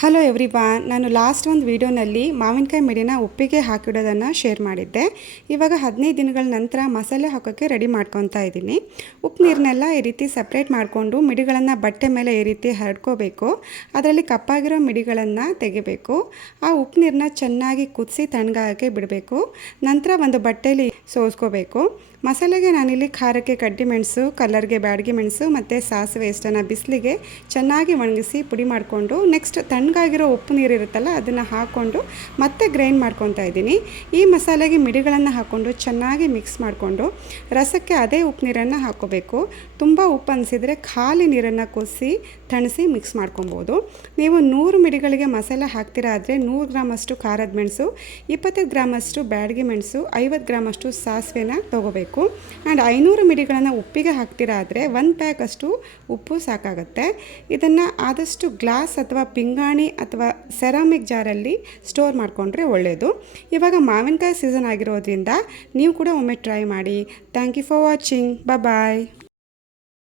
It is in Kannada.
ಹಲೋ ಎವ್ರಿವಾನ್, ನಾನು ಲಾಸ್ಟ್ ಒಂದು ವೀಡಿಯೋನಲ್ಲಿ ಮಾವಿನಕಾಯಿ ಮಿಡಿನ ಉಪ್ಪಿಗೆ ಹಾಕಿಡೋದನ್ನು ಶೇರ್ ಮಾಡಿದ್ದೆ. ಇವಾಗ 15 ದಿನಗಳ ನಂತರ ಮಸಾಲೆ ಹಾಕೋಕ್ಕೆ ರೆಡಿ ಮಾಡ್ಕೊತಾ ಇದ್ದೀನಿ. ಉಪ್ಪು ನೀರನ್ನೆಲ್ಲ ಈ ರೀತಿ ಸಪ್ರೇಟ್ ಮಾಡಿಕೊಂಡು ಮಿಡಿಗಳನ್ನು ಬಟ್ಟೆ ಮೇಲೆ ಈ ರೀತಿ ಹರಡ್ಕೋಬೇಕು. ಅದರಲ್ಲಿ ಕಪ್ಪಾಗಿರೋ ಮಿಡಿಗಳನ್ನು ತೆಗಿಬೇಕು. ಆ ಉಪ್ಪು ನೀರನ್ನ ಚೆನ್ನಾಗಿ ಕುದಿಸಿ ತಣ್ಣಗಾಗಕ್ಕೆ ಬಿಡಬೇಕು. ನಂತರ ಒಂದು ಬಟ್ಟೆಯಲ್ಲಿ ಸೋಸ್ಕೋಬೇಕು. ಮಸಾಲೆಗೆ ನಾನಿಲ್ಲಿ ಖಾರಕ್ಕೆ ಕಡ್ಡಿ ಮೆಣಸು, ಕಲರ್ಗೆ ಬ್ಯಾಡಗಿ ಮೆಣಸು ಮತ್ತು ಸಾಸಿವೆ ಇಷ್ಟನ್ನು ಬಿಸಿಲಿಗೆ ಚೆನ್ನಾಗಿ ಒಣಗಿಸಿ ಪುಡಿ ಮಾಡಿಕೊಂಡು ನೆಕ್ಸ್ಟ್ ತಣ್ಣಗಾಗಿರೋ ಉಪ್ಪು ನೀರು ಇರುತ್ತಲ್ಲ ಅದನ್ನು ಹಾಕ್ಕೊಂಡು ಮತ್ತೆ ಗ್ರೈಂಡ್ ಮಾಡ್ಕೊತಾ ಇದ್ದೀನಿ. ಈ ಮಸಾಲೆಗೆ ಮಿಡಿಗಳನ್ನು ಹಾಕ್ಕೊಂಡು ಚೆನ್ನಾಗಿ ಮಿಕ್ಸ್ ಮಾಡಿಕೊಂಡು ರಸಕ್ಕೆ ಅದೇ ಉಪ್ಪು ನೀರನ್ನು ಹಾಕ್ಕೋಬೇಕು. ತುಂಬ ಉಪ್ಪು ಅನಿಸಿದರೆ ಖಾಲಿ ನೀರನ್ನು ಕುದಿಸಿ ತಣಿಸಿ ಮಿಕ್ಸ್ ಮಾಡ್ಕೊಬೋದು. ನೀವು 100 ಮಿಡಿಗಳಿಗೆ ಮಸಾಲೆ ಹಾಕ್ತೀರಾ ಆದರೆ 100 ಗ್ರಾಮಷ್ಟು ಖಾರದ ಮೆಣಸು, 25 ಗ್ರಾಮಷ್ಟು ಬ್ಯಾಡಗಿ ಮೆಣಸು, 50 ಗ್ರಾಮಷ್ಟು ಸಾಸಿವೆನ ತೊಗೋಬೇಕು. ಆ್ಯಂಡ್ 500 ಮಿಡಿಗಳನ್ನು ಉಪ್ಪಿಗೆ ಹಾಕ್ತೀರಾ ಆದರೆ 1 ಪ್ಯಾಕ್ ಅಷ್ಟು ಉಪ್ಪು ಸಾಕಾಗುತ್ತೆ. ಇದನ್ನು ಆದಷ್ಟು ಗ್ಲಾಸ್ ಅಥವಾ ಪಿಂಗಾಣಿ ಅಥವಾ ಸೆರಾಮಿಕ್ ಜಾರಲ್ಲಿ ಸ್ಟೋರ್ ಮಾಡಿಕೊಂಡ್ರೆ ಒಳ್ಳೆಯದು. ಇವಾಗ ಮಾವಿನಕಾಯಿ ಸೀಸನ್ ಆಗಿರೋದ್ರಿಂದ ನೀವು ಕೂಡ ಒಮ್ಮೆ ಟ್ರೈ ಮಾಡಿ. Thank you for watching. Bye.